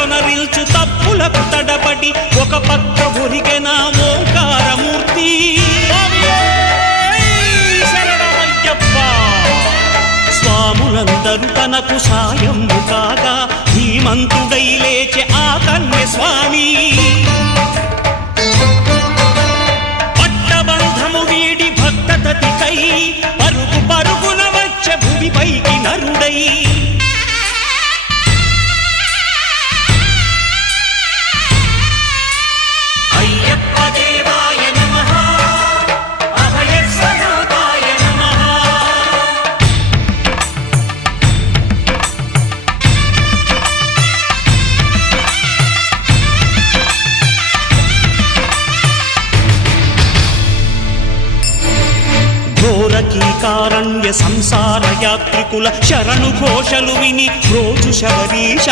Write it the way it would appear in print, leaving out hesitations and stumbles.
తలలొనరిల్చు తప్పులకు తడబడి ఒక పక్క ఒరిగెన ఓంకారమూర్తి. స్వాములందరూ తనకు సాయము కాగా ధీమంతుడై లేచె ఆ కన్య స్వామి. పట్టబంధము వీడి భక్తతతికై పరుగు పరుగున వచ్చె భూమిపైకి నరుడై. ఘోరకీకారణ్య సంసార యాత్రికుల శరణు ఘోషలు విని రోజు శబరీష.